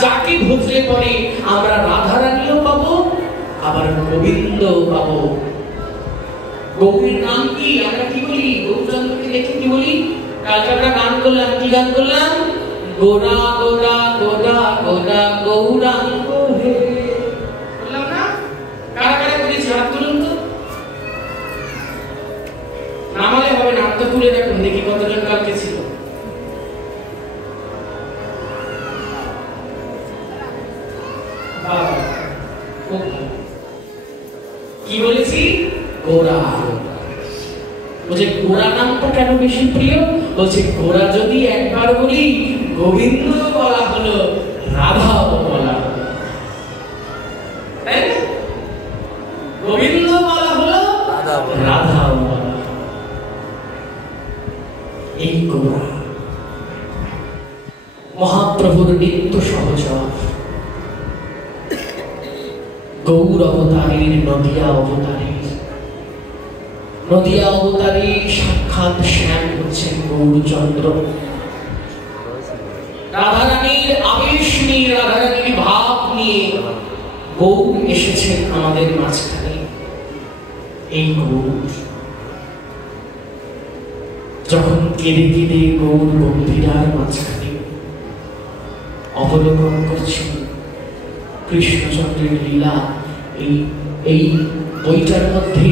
যাকে ভজলে পরে আমরা রাধারানীও পাবো, আবার গোবিন্দ পাবো। গৌরীর নাম কি? আমরা কি বলি? গৌরচন্দ্রকে দেখে কি বলি? কালকে আমরা গান করলাম, কি গান করলাম? গোরা গোরা গোরা গোরা গৌরাঙ্গ হে, বললাম না? কারা কারা বলেছি হাত তুলুন তো। নামালে হবে না, হাতটা তুলে দেখুন দেখি কতজন কালকে ছিল। কি বলেছি? গোরা। বলছে গোরা নামটা কেন বেশি প্রিয়? বলছে গোরা যদি একবার বলি গোবিন্দ বলা হলো, রাধাও বলা হলো, তাই না? গোবিন্দ বলা হলো, রাধাও বলা হলো। এই গোরা মহাপ্রভুর নিত্য সহচর, গৌর অবতারীর নদিয়া অবতারীর, নদিয়া অবতারীর সাক্ষাৎ শ্যাম হচ্ছেন গৌরচন্দ্র। রাধারানীর আবেশ নিয়ে, রাধারানীর ভাব নিয়ে গৌর এসেছেন আমাদের মাঝখানে। এই গৌর যখন কেঁদে কেঁদে গৌর গম্ভীরার মাঝখানে অবলোকন করছেন কৃষ্ণচন্দ্রের লীলা, এই বইটার মধ্যে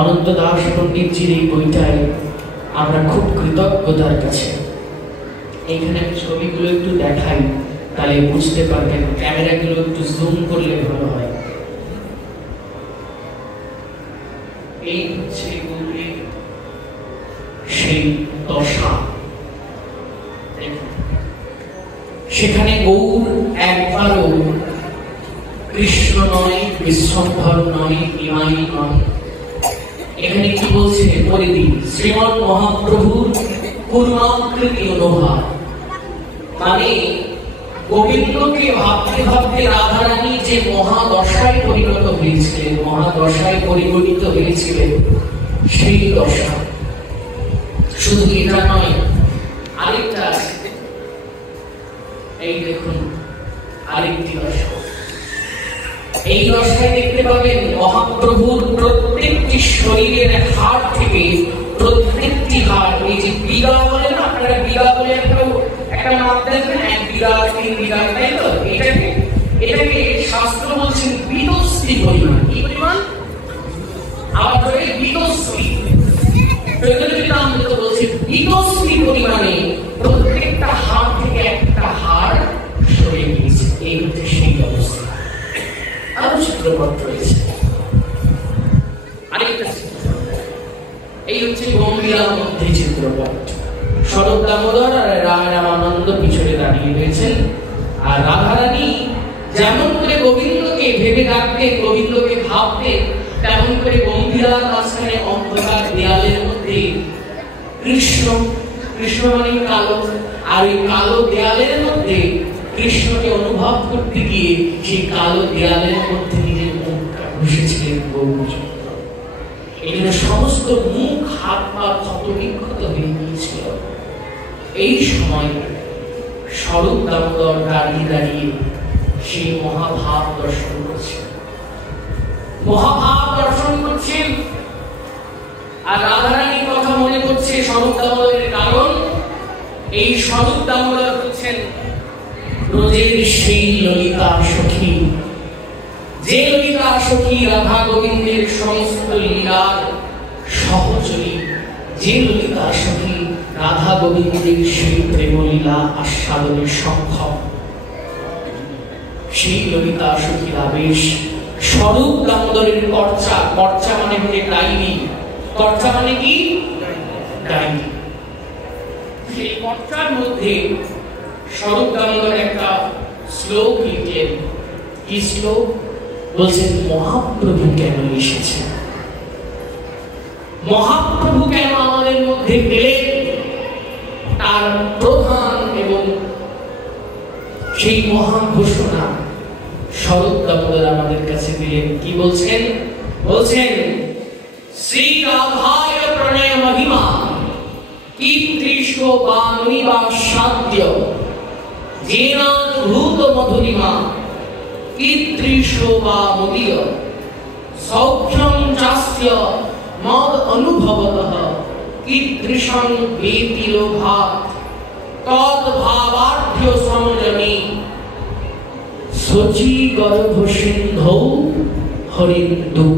অনন্ত দাস পণ্ডিতজির এই বইটায় আমরা খুব কৃতজ্ঞতার কাছে। এইখানে আমি ছবিগুলো একটু দেখাই, তাহলে বুঝতে পারবেন। ক্যামেরাগুলো একটু জুম করলে ভালো হয়। এই হচ্ছে গৌরীর সেই দশা। সেখানে গৌর একবারও কৃষ্ণ নয়, বিশ্বম্ভর নয়, নিমাই নয়। এখানে কি বলছে? পরিধি শ্রীমৎ মহাপ্রভুর পূর্ণাকৃতি অনুভব, মানে গোবিন্দকে ভাবতে ভাবতে রাধারানী যে মহাদশায় পরিণত হয়েছিলেন, মহাদশায় পরিগণিত হয়েছিলেন, সেই দশা। শুধু এটা নয়, আরেকটা আছে। এই দেখুন আরেকটি দশা। এই দশায় দেখতে পাবেন মহাপ্রভুর প্রত্যেকটি শরীরের হাড় থেকে প্রত্যেকটি হাড়, এই যে বিঘা বলে না, আপনারা বিঘা বলে একটা মাপ দেখবেন, 1 বিঘা 3 বিঘা, তাই তো? এটাকে শাস্ত্র বলছেন বিতস্তি পরিমাণ। কি পরিমাণ? আবার ধরে বিতস্তি, বলছে বিতস্তি পরিমাণে প্রত্যেকটা হাড় থেকে একটা হাড় সরে গিয়েছে। এই হচ্ছে সেই অবস্থা। আরো চিত্রপট রয়েছে, আরেকটা এই হচ্ছে গম্ভীরার মধ্যে চিত্রপট। শরৎ দামোদর আর রায় রামানন্দ পিছনে দাঁড়িয়ে রয়েছেন, আর রাধারানী যেমন করে গোবিন্দকে ভেবে ডাকতেন, গোবিন্দকে ভাবতেন, তেমন করে গম্ভীরার মাঝখানে অন্ধকার দেয়ালের মধ্যে কৃষ্ণ, কৃষ্ণ মানে কালো, আর এই কালো দেয়ালের মধ্যে কৃষ্ণকে অনুভব করতে গিয়ে সেই কালো দেয়ালের মধ্যে নিজের মুখটা ঘুষেছিলেন গৌরচন্দ্র। এই সমস্ত মুখ হাত পা ক্ষত বিক্ষত হয়ে গিয়েছিল। এই সময় স্বরূপ দামোদর দাঁড়িয়ে দাঁড়িয়ে সেই মহাভাব দর্শন করছেন, মহাভাব দর্শন করছেন। আর রাধারানীর কথা মনে করছে স্বরূপ দামোদরের, কারণ এই স্বরূপ দামোদর হচ্ছেন ব্রজের সেই ললিতা সখী, যে ললিতা সখী রাধা গোবিন্দের সমস্ত লীলার সহচরী, যে ললিতা সখী রাধা গোবিন্দের সেই প্রেমলীলা আস্বাদনে সক্ষম, সেই ললিতা সখীর আবেশ স্বরূপ দামোদরের কর্চা। কর্চা মানে হচ্ছে ডাইনি। কর্চা মানে কি? ডাইনি। সেই কর্চার মধ্যে স্বরূপ দামোদর একটা শ্লোক লিখলেন। কি শ্লোক? বলছেন মহাপ্রভু কেন এসেছেন, মহাপ্রভু কেন আমাদের মধ্যে গেলেন, তার প্রধান এবং সেই মহা ঘোষণা স্বরূপ দামোদর আমাদের কাছে দিলেন। কি বলছেন? বলছেন শ্রী রাধায় প্রণয় মহিমা কীর্তিষ্ক বা নৈবা সাধ্য যেনাদ্ভূত মধুরিমা ঈদৃশোবা মুদীয় সৌখ্যং চাস্য মদ অনুভবতঃ ঈদৃশং বেতি লোভাৎ তদ ভাবার্থ্য সমজনে সচি গর্ভ সিন্ধৌ হরিন্দু।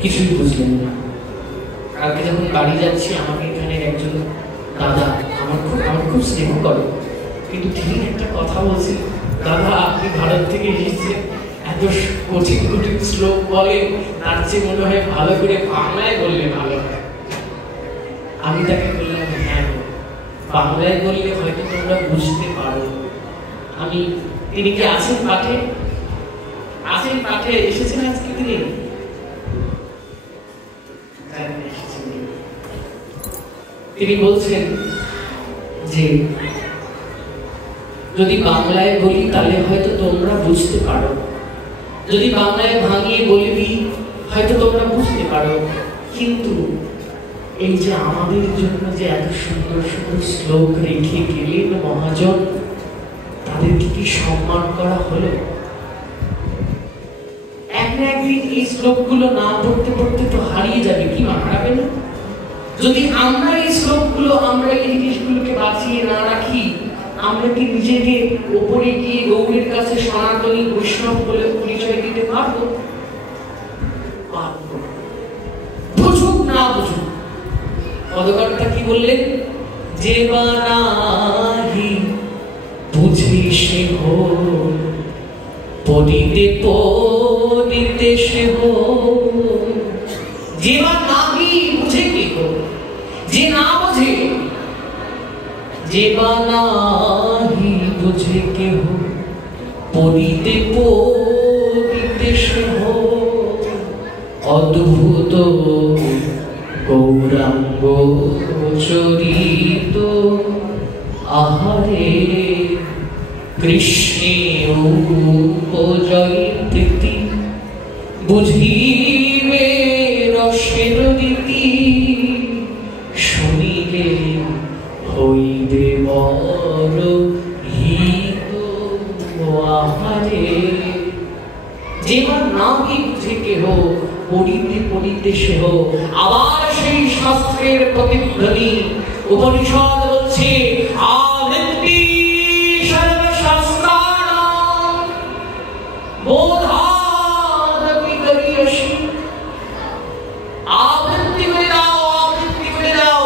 কিছুই বুঝলেন না। কালকে যখন বাড়ি যাচ্ছি আমাকে এখানে একজন দাদা আমার খুব স্নেহ করে, কিন্তু ঠিক একটা কথা বলছি, দাদা আপনি ভারত থেকে এসেছেন, এত কঠিন কঠিন শ্লোক বলে, তার চেয়ে মনে হয় ভালো করে বাংলায় বললে ভালো হয়। আমি তাকে বললাম হ্যাঁ বাংলায় বললে হয়তো তোমরা বুঝতে পারো। তিনি কি আছেন পাঠে? আছেন পাঠে? এসেছেন আজকে তিনি? তিনি বলছেন যে যদি বাংলায় বলি তাহলে হয়তো তোমরা বুঝতে পারো, যদি বাংলায় ভাঙিয়ে বলবি হয়তো তোমরা বুঝতে পারো, কিন্তু এই যে আমাদের জন্য যে এত সুন্দর সুন্দর শ্লোক রেখে গেলেন মহাজন, তাদেরকে কি সম্মান করা হলো? একদিন এই শ্লোকগুলো না পড়তে পড়তে তো হারিয়ে যাবে, কি হারাবে না? যদি আমরা এই শ্লোকগুলো, আমরা এই জিনিসগুলোকে বাঁচিয়ে না রাখি, আমরা কি নিজেকে ওপরে গিয়ে গৌরের কাছে সনাতনী বৈষ্ণব বলে পরিচয় দিতে পারবো? বুঝুক না বুঝুক, পদকর্তা কি বললেন? যে বানাহি বুঝি সে হো, পড়িতে পড়িতে সে হো। যে বানাহি বুঝে কি হো, যে না বোঝে, যে বানাহি বুঝে কে হো, পড়িতে পড়িতে সে হো। অদ্ভুত গৌরাঙ্গ চরিত আহারে, কৃষ্ণে উপজয় প্রীতি, বুঝিবে রসের রীতি, শুনিলে হইবে বড় হিত আহারে। যেবার নাহি বুঝে কেহ, পড়িতে পড়িতে সেহ। আবার সেই শাস্ত্রের প্রতিধ্বনি, উপনিষদ বলছে আবৃত্তি সর্বশাস্ত্রাণাং বোধাদপি করিয়সি। আবৃত্তি করে দাও, আবৃত্তি করে দাও।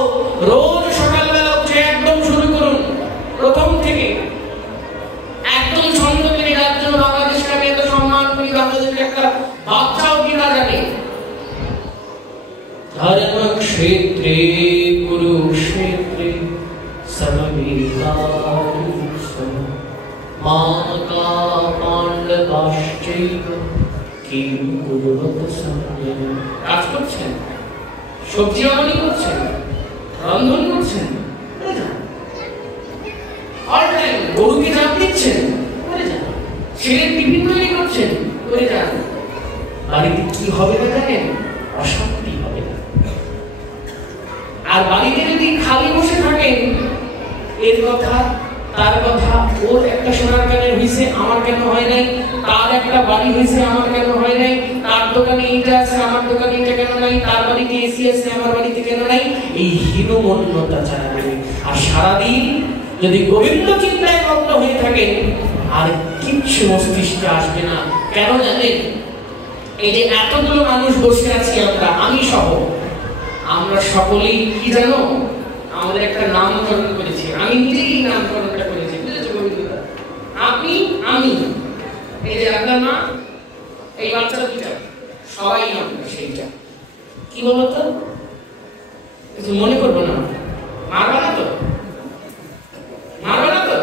রোজ সকালবেলা উঠে একদম শুরু করুন, প্রথম থেকে একদম ছন্দ মেনে। যার জন্য বাংলাদেশকে আমি এত সম্মান করি, বাংলাদেশের একটা বাচ্চাও কি না জানে। ধর্মক্ষেত্রে কুরুক্ষেত্রে সমবেতাयुत्सव, मामका पाण्डवाश्चैव किं कुर्वत संयम। কাজ করছেন, সবজি আমদানি করছেন, রন্ধন করছেন, অল টাইম গরুকে জাপ দিচ্ছেন, করে যান। ছেলের টিফিন তৈরি করছেন, করে যান। বাড়িতে কি হবে না জানেন? অশান্তি হবে না। আর বাড়িতে যদি খালি বসে থাকেন, এর কথা তার কথা, ওর একটা সোনার কানের হইছে আমার কেন হয় নাই, তার একটা বাড়ি হইছে আমার কেন হয় নাই, তার দোকানে এইটা আছে আমার দোকানে এটা কেন নাই, তার বাড়িতে এসি আছে আমার বাড়িতে কেন নাই, এই হীনমন্যতা ছাড়া নেই। আর সারাদিন যদি গোবিন্দ চিন্তায় মগ্ন হয়ে থাকেন, আর কিচ্ছু মস্তিষ্কে আসবে না। কেন জানেন? এই যে এতগুলো মানুষ বসে আছি আমরা, আমি সহ, আমরা সকলেই কি জানো? আমাদের একটা নামকরণ করেছি। আমি নিজেই নামকরণটা করেছি, বুঝেছো গোবিন্দদা? আপনি, আমি, এই যে আপনার মা, এই বাচ্চাটা দুটা, সবাই আমরা সেইটা। কি বলতো? কিছু মনে করবো না, মারবা না তো? মারবা না তো?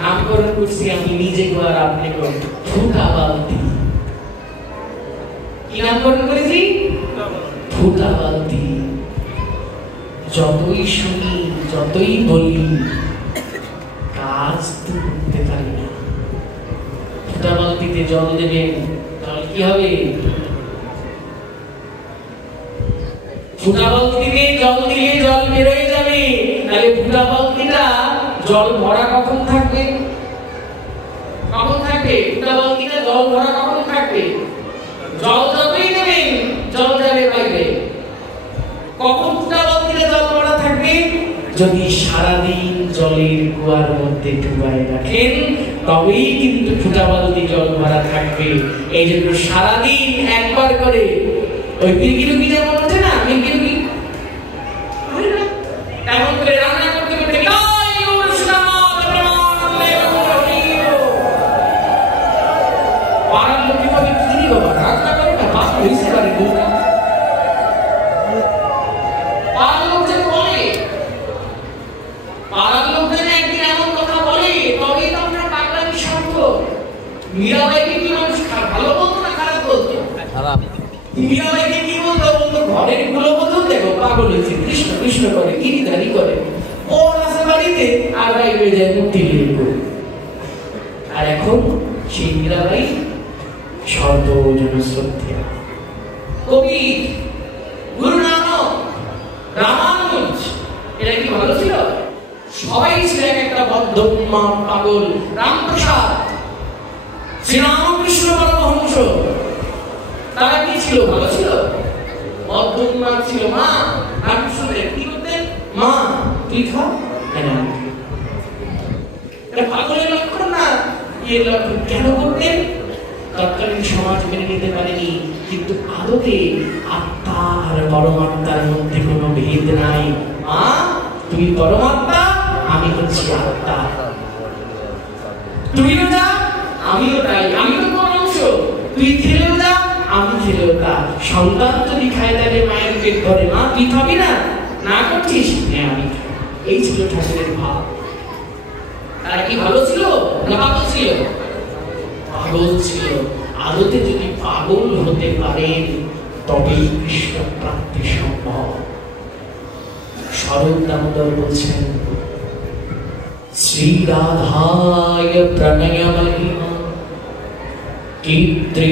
নামকরণ করছি আমি নিজে আর আপনি ফুটা বালতি। কি নামকরণ করেছি? ফুটা বালতি। যতই শুনি, যতই বলি, কাজ তো করতে পারি না। ফুটা বালতিতে জল দেবেন, তাহলে কি হবে? ফুটা বালতিতে জল দিলে জল বেরোয় যাবে, আর তাহলে ফুটা বালতিটা জল ভরা কখন থাকবে? কখন থাকবে? ফুটা বালতিটা জল ভরা কখন থাকবে? জল যতই দেবেন জল যাবে বাইরে। কখন ফুটা বালতিটা জল ভরা থাকবে? যদি সারাদিন জলের কুয়ার মধ্যে ডুবায় রাখেন তবেই কিন্তু ফুটা বালতি জল ভরা থাকবে। এই জন্য সারাদিন একবার করে ওই মির্গিরুগি যেমন ওঠে না, মির্গিরুগি তেমন করে রান্না করতে করতে পাড়ার লোক কিভাবে চিনি বাবা রান্না করে না ভাত হয়েছে পারে বউটা। পাড়ার লোক যে বলে, পাড়ার লোক যেন একদিন এমন কথা বলে তবেই তো আমরা পাগলামি সার্থ। মীরাবাইকে কি মানুষ ভালো বলতো না খারাপ বলতো? খারাপ। মীরাবাইকে কি বলতো? বলতো ঘরের কুলবধূ দেখো পাগল হয়েছে, কৃষ্ণ কৃষ্ণ করে, গিরিধারি করে, ওর আছে বাড়িতে আর বাইরে যায় মুক্তি নিয়ে করে। আর এখন সেই মীরাবাই সর্বজন শ্রদ্ধেয় কবি গুরু নানক, রামানুজ, এরা কি ভালো ছিল? সবাই ছিলেন একটা বদ্ধ উন্মাদ পাগল। রামপ্রসাদ, শ্রীরামকৃষ্ণ পরমহংস, তারা কি ছিল? ভালো ছিল? বদ্ধ উন্মাদ ছিল। মা গান শুনলেন কি করতেন? মা তুই খা, এটা পাগলের লক্ষণ না। এর লক্ষণ কেন করতেন? তৎকালীন সমাজ মেনে নিতে পারেনি, কিন্তু আদতে আত্মা আর পরমাত্মার মধ্যে কোনো ভেদ নাই। মা তুই পরমাত্মা, আমি হচ্ছি আত্মা, তুইও যা আমিও তাই, আমিও তোর অংশ, তুই খেলেও যা আমি খেলেও তা। সন্তান যদি খায় তাহলে মায়ের পেট ভরে, মা তুই খাবি না, না করছিস, হ্যাঁ আমি খাই। এই ছিল ঠাকুরের ভাব। তারা কি ভালো ছিল না পাগল ছিল? পাগল ছিল। আদতে যদি পাগল হতে পারেন তবেই কৃষ্ণ প্রাপ্তি সম্ভব। স্বরূপ দামোদর বলছেন, শ্রী রাধায় প্রণয় মহিমা কীর্তি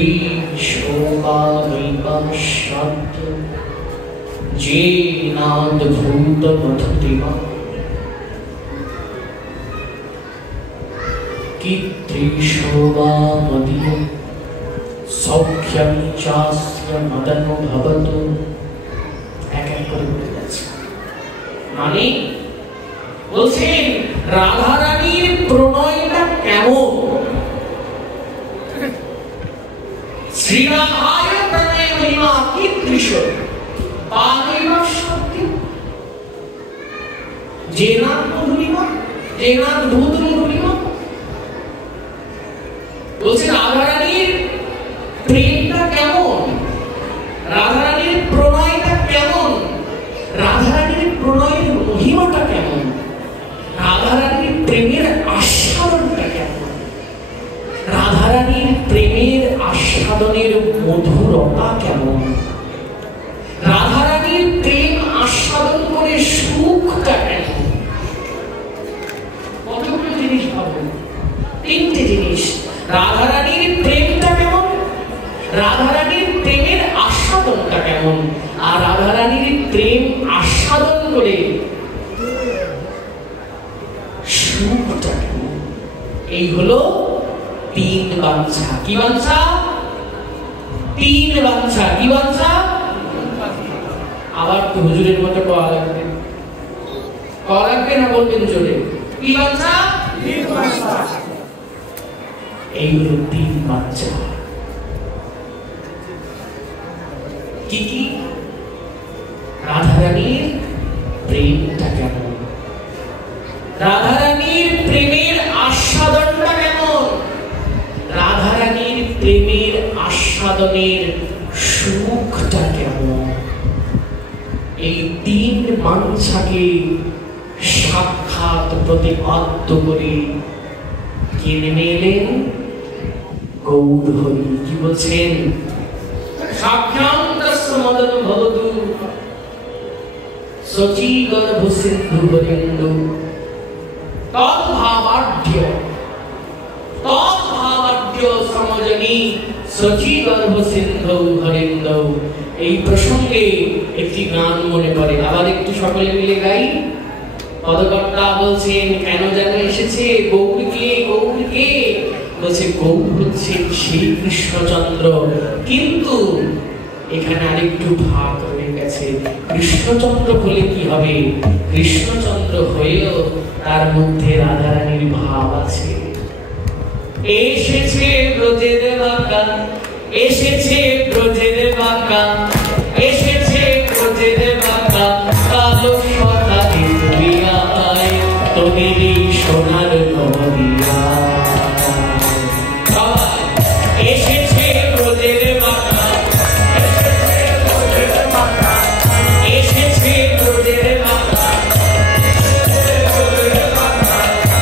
শোকাবিপা শব্দ যে নাদভূত মধুরিমা কীর্তি শোভা মদিয় সৌখ্যম চাস্য মদন ভবতু। এক এক করে বলে যাচ্ছে। মানে বলছেন রাধা রানীর প্রণয়টা কেমন? শ্রী রাধায় প্রণয় মহিমা কীদৃশ বানৈবা শক্তি জেনাদ মধুরিমা জেনাদ ভূত মধুরিমা। বলছেন রাধা রানীর প্রেমটা কেমন, রাধা রানীর প্রণয়টা কেমন, রাধা রানীর প্রণয়ের মহিমাটা কেমন, রাধা রানীর প্রেমের আস্বাদনটা কেমন, রাধা রানীর প্রেমের আস্বাদনের মধুরতা কেমন, রাধা রানীর প্রেম আস্বাদন করে সুখটা কেমন। কতগুলো জিনিস ভাবুন, তিনটে জিনিস। রাধা রানীর প্রেমটা কেমন, রাধা রানীর প্রেমের আস্বাদনটা কেমন, আর রাধা রানীর প্রেম আস্বাদন করে সুখটা কেমন। এই হলো তিন বাঞ্ছা। কি বাঞ্ছা? তিন বাঞ্ছা। কি বাঞ্ছা? আবার তো হুজুরের মতো পাওয়া লাগবে, পাওয়া লাগবে না বলবেন জোরে। কি বাঞ্ছা? তিন বাঞ্ছা। এই হলো তিন বাঞ্ছা। কি কি? রাধা রানীর প্রেমটা কেমন, রাধা রানীর প্রেমের আস্বাদনটা কেমন, রাধা রানীর প্রেমের আস্বাদনের সুখটা কেমন। এই তিন বাঞ্ছাকে সাক্ষাৎ প্রতিপাদ্য করে কে নেমে এলেন? গৌর হরি। কি বলছেন? সাক্ষাৎ মদন ভবতু সচি গর্ভ সিন্ধু বরেন্দু তদ্ভাবাঢ্য সমজনী সচি গর্ভ সিন্ধু হরেন্দু। এই প্রসঙ্গে একটি গান মনে পড়ে, আবার একটু সকলে মিলে গাই। পদকর্তা বলছেন কেন যেন এসেছে, গৌরকে গৌরকে, বলছে গৌর হচ্ছেন সেই কৃষ্ণচন্দ্র। কিন্তু এখানে আরেকটু ভাগ হয়ে গেছে, কৃষ্ণচন্দ্র হলে কি হবে, কৃষ্ণচন্দ্র হয়েও তার মধ্যে রাধারানীর ভাব আছে। এসেছে ব্রজের বাঁকা, এসেছে ব্রজের বাঁকা, এসেছে ব্রজের বাঁকা, কালো সদা দিয়ায় তোদেরই সোনার নদিয়া। এসেছে ব্রজের বাঁকা, এসেছে ব্রজের বাঁকা,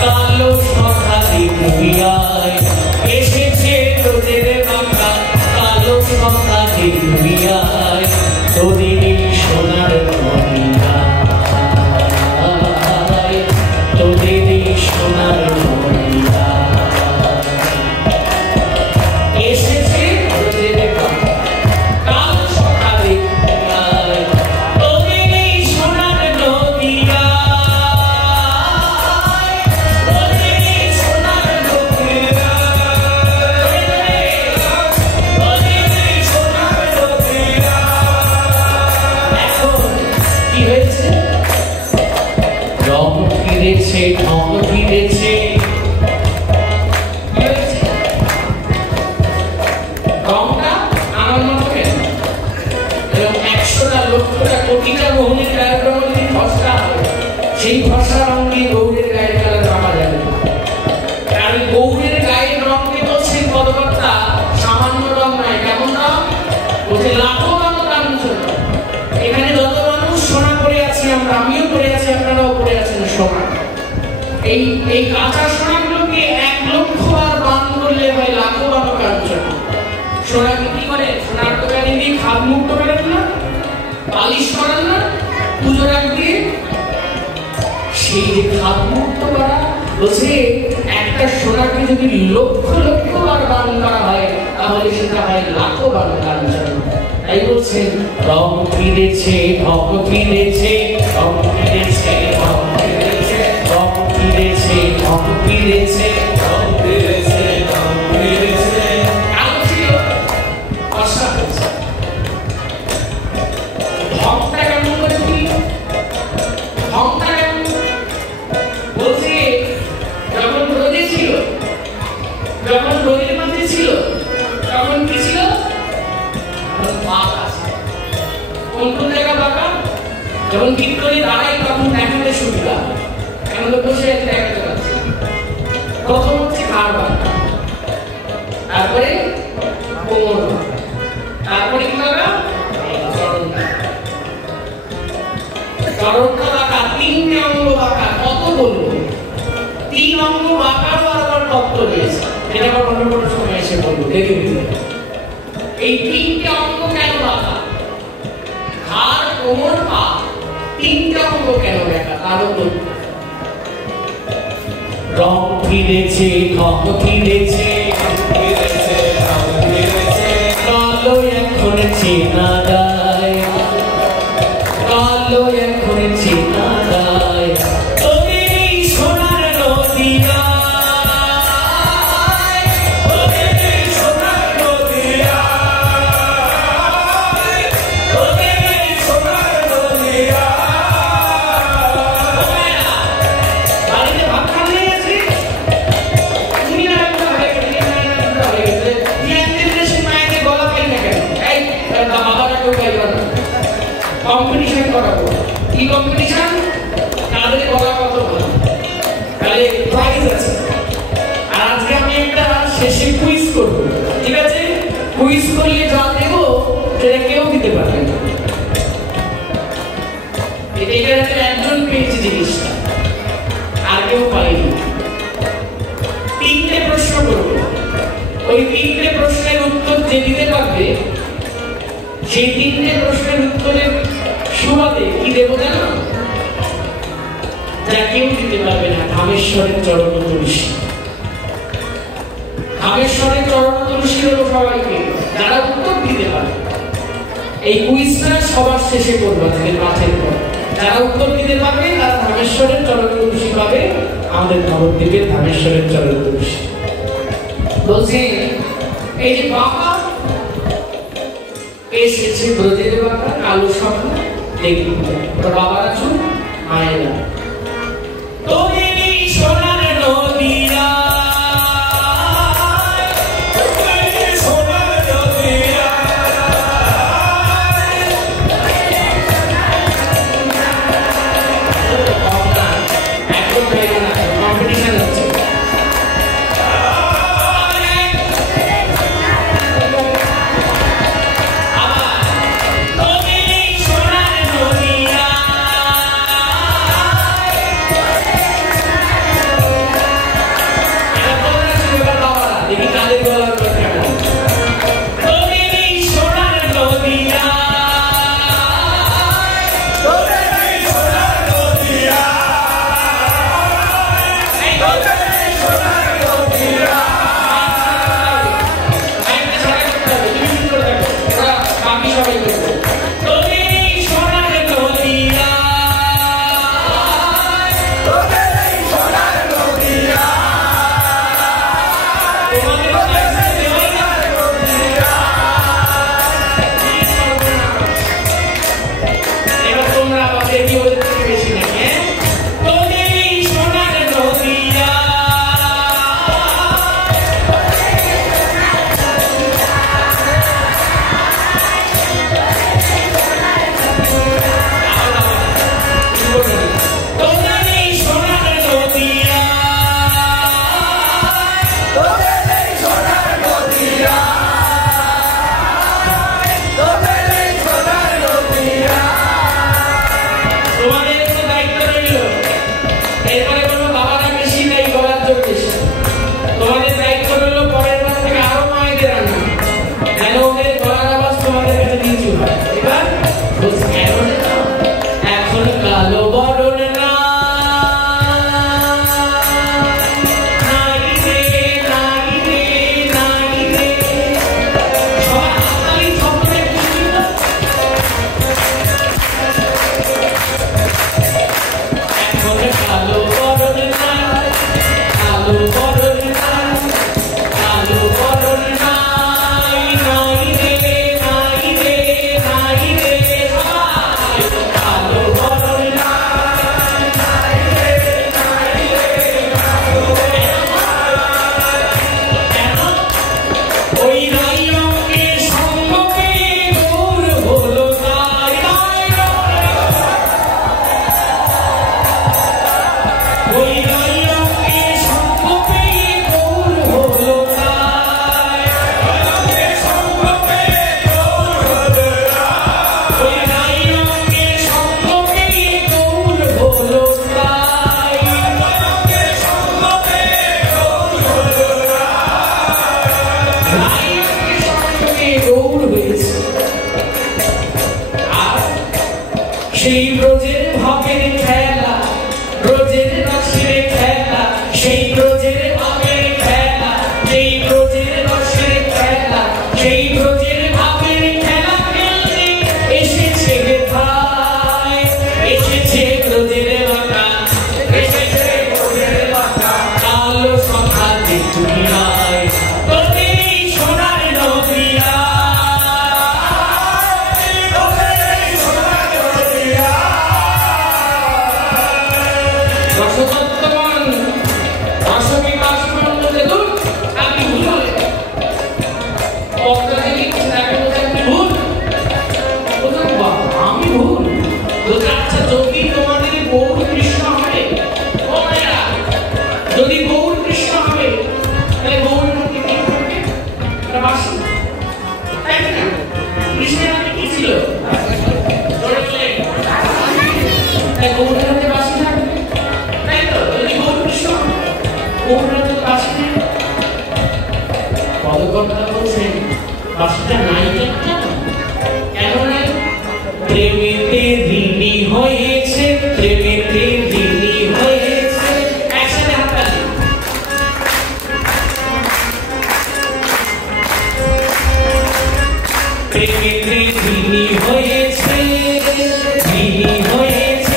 কালো সদা দিয়ায়, এসেছে ব্রজের বাঁকা, কালো সদা দিয়ায় তোদেরই সোনার নদিয়া, তোদেরই সোনার নদিয়া। এসেছে ব্রজের বাঁকা, কালো সদা দিয়ায় তোদেরই সোনার নদিয়া, তোদেরই সোনার নদিয়া, তোদেরই সোনার নদিয়া। এখন কি হয়েছে, রং ফিরেছে, ঢং ফিরেছে, কি হয়েছে, রংটা আমার মতো কেন, এবং 100টা লক্ষটা কোটিটা মোহনের গায়ের রঙ যদি ফসকা হয়, সেই ফসকা রং দিয়ে গৌরের গায়ের কালার মাপা যাবে না। কারণ গৌরের গায়ের রঙকে বলছেন পদকর্তা সামান্য রং নয়, কেমন রং, বলছে লাখো লাখো কাঞ্চন। এখানে যত মানুষ সোনা পরে আছি আমরা, আমিও পরে আছি, আপনারাও পরে আছেন সোনা। এই কাঁচা সোনাগুলোকে 1 লক্ষ বার বান করলে হয় লাখো লাখো কাঞ্চন। সোনা বিক্রি করে, সোনার দোকানে দিয়ে খাদ মুক্ত করেন না, পালিশ করেন না, পুজোর আগ দিয়ে সেই যে খাদ মুক্ত করা, বলছে একটা সোনাকে যদি লক্ষ লক্ষ বার বান করা হয় তাহলে সেটা হয় লাখো বার কাঞ্চন। তাই বলছেন রং ফিরেছে, ঢং ফিরেছে, রং ফিরেছে, ঢং ফিরেছে, রং ফিরেছে, ঢং ফিরেছে, রং ফিরেছে, ঢং ফিরেছে। কালো ছিল, ফর্সা হয়েছে। ঢংটা কেমন করে ফিরল, ঢংটা কেমন, বলছে যখন রোদে ছিল, যখন রোদের মধ্যে ছিল তখন কি ছিল, বাঁকা ছিল। কোন কোন জায়গা বাঁকা, যখন ঠিক করে দাঁড়াই তখন দেখাতে সুবিধা, এখন তো বসে আছে দেখাতে পারছি। প্রথম হচ্ছে ঘাড় বাঁকা, তারপরে কোমর বাঁকা, তারপরে কি বাঁকা, চরণটা, চরণটা বাঁকা, 3টে অঙ্গ বাঁকা। কত বলবো, 3 অঙ্গ বাঁকারও আবার তত্ত্ব দিয়েছে, এটা আবার অন্য কোনো সময় এসে বলবো, দেখে দিতে। এই 3টে অঙ্গ কেন বাঁকা, ঘাড় কোমর পা, 3টে অঙ্গ কেন বাঁকা, তারও তো রং ফিরেছে, ঢং ফিরেছে, কালো এখন চেনা যায়, কালো এখন চেনা যায় তোদেরই সোনার নদিয়া, তোদেরই সোনার নদিয়া, তোদেরই সোনার নদিয়া। বাড়িতে ভাত খাওয়া হয়ে গেছে, তুমি না একটা হয়ে গেছে, মায়েদের গলা পাই না কেন, এই বাবারা কেউ পাইল না, কম্পিটিশন করাবো। কি কম্পিটিশন, তাদের গলা কত ভালো, তাহলে প্রাইজ আছে। আর আজকে আমি একটা শেষে কুইজ করবো, ঠিক আছে, কুইজ করলে যা দেবো সেটা কেউ দিতে পারবে না। এটা একজন পেয়েছে জিনিসটা, আর কেউ পাইনি। 3টে প্রশ্ন করবো, ওই 3টে প্রশ্নের উত্তর যে দিতে পারবে সেই 3টে প্রশ্নের উত্তরের সুবাদে কি দেবো জানো, যা কেউ দিতে পারবে না, ধামেশ্বরের চরণ তুলসী। ধামেশ্বরের চরণ তুলসী হলো সবাইকে, যারা উত্তর দিতে পারে। এই কুইজটা সবার শেষে করবো আজকে মাঠের পর। যারা উত্তর দিতে পারবে তারা ধামেশ্বরের চরণদর্শী পাবে, আমাদের নবদ্বীপের ধামেশ্বরের চরণদর্শী। বলছেন এই যে বাবা এসেছে ব্রজের বাবা কালো সখা দেখি বাবার আছো মায়েরা তোদের এই সোনার নদিয়া সেই ব্রজের ভাবের খেলা ব্রজের রসের খেলা সেই ব্রজের ভাবের খেলা সেই ব্রজের রসের খেলা সেই ব্রজের ভাবের খেলা খেলতে এসেছে ভাই এসেছে ব্রজের বাঁকা এসেছে ব্রজের বাঁকা কালো সখা দুনিয়ায় তোদের সোনার নদিয়া যদি গৌর কৃষ্ণ হবে তাহলে গৌর মূর্তি কি করবে এটা বাসি তাই না কৃষ্ণের হাতে কি ছিল তাই গৌরের হাতে বাসি থাকবে তাই তো যদি গৌর কৃষ্ণ গৌরের হাতে বাসি থাকবে পদকর্তা বলছেন বাসিটা নাই কেন নাই প্রেমেতে ঋণী হয়েছে প্রেমেতে ঋণী হয়েছে একসাথে হাততালি প্রেমেতে ঋণী হয়েছে ঋণী হয়েছে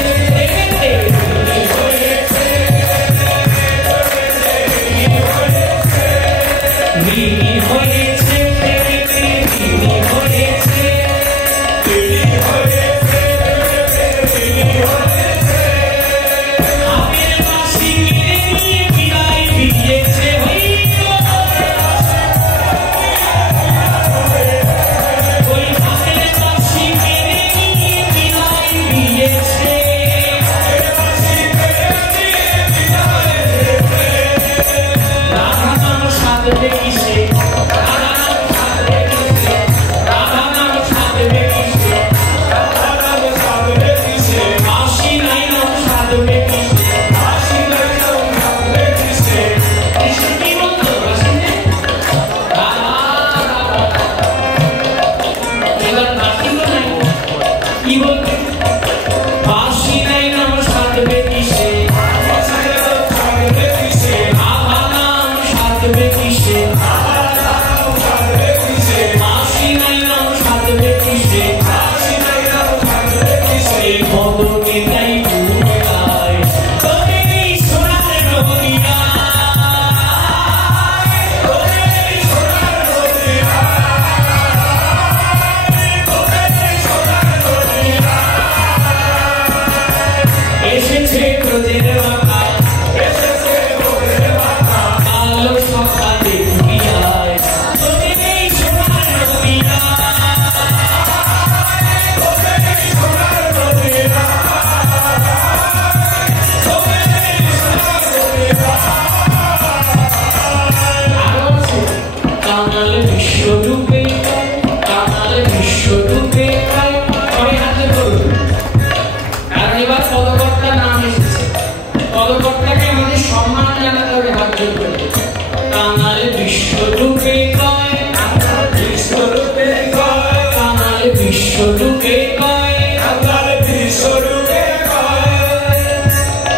বিশ্বরূপে কয় রাধার বিশ্বরূপে কয়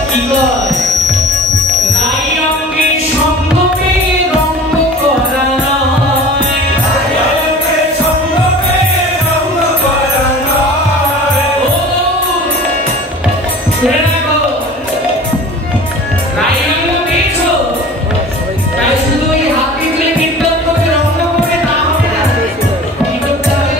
কি কয় রাই অঙ্গে সঙ্গমে রঙ্গ করা নয় রাই অঙ্গে সঙ্গমে রঙ্গ করা নয় ও শুনে রাখো রাই অঙ্গ পেয়েছো তাই শুধু ওই হাত দিলে কীর্তন করে রঙ্গ করে না হবে না কি করতে হবে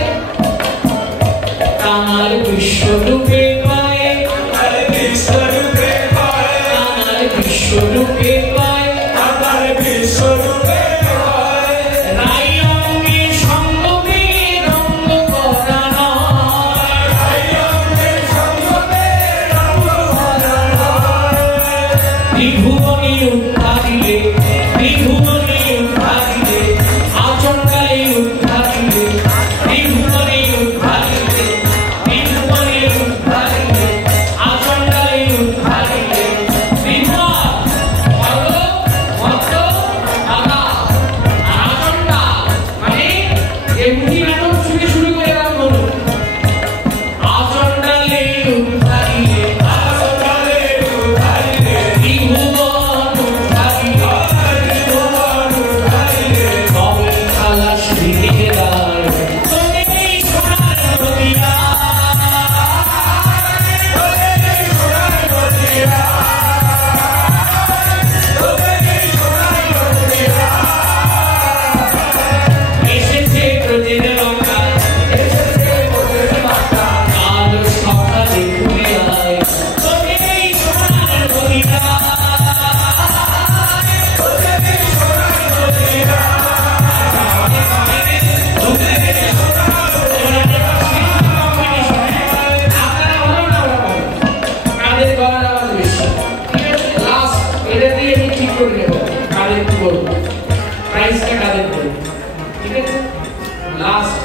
কামাল বিশ্বরূপে কয় রাধার বিশ্বরূপে কয় কামাল বিশ্বরূপে কয় রাধার বিশ্বরূপে কয় রাই অঙ্গে সঙ্গমে রঙ্গ করা নয় রাই অঙ্গে সঙ্গমে রঙ্গ করা নয় ত্রিভুবনে উদ্ধারিলে ত্রিভুবনে উদ্ধারিলে আচণ্ডালে উদ্ধারিলে ত্রিভুবনে উদ্ধারিলে ত্রিভুবনে উদ্ধারিলে আচণ্ডালে উদ্ধারিলে ত্রিভুবন পর্ব মধ্য দাদা আচণ্ডা মানে এমনি নাটক শুনে শুরু করে রাম বলুন আচণ্ডালে উদ্ধারিলে আচণ্ডালে উদ্ধারিলে ত্রিভুবন উদ্ধারিলে ত্রিভুবন উদ্ধারিলে কবে খালাস দিকে দাঁড় তোদের এই সোনার নদীরা তোদের এই সোনার নদীরা তোদের এই সোনার নদীরা এসেছে তোদের লঙ্কা এসেছে তোদের মাতা কালো সকালে ঘুরে আয় তোদের এই সোনার নদীরা তোদের এই সোনার নদীরা কাদের গলার আওয়াজ বেশি লাস্ট এটা দিয়ে আমি ঠিক করে নেব কাদের কি বলবো প্রাইসটা কাদের দেবো ঠিক আছে লাস্ট